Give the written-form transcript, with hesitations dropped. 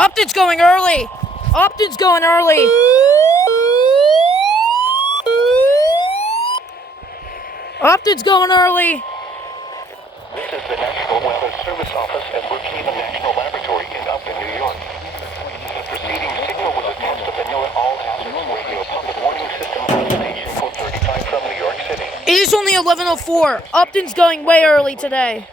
Upton's going early. Upton's going early. Upton's going early. This is the National Weather Service Office at Brookhaven National Laboratory in Upton, New York. The preceding signal was a test of the NOAA All Hazards Radio Public Warning System Destination Code 35 from New York City. It is only 11:04. Upton's going way early today.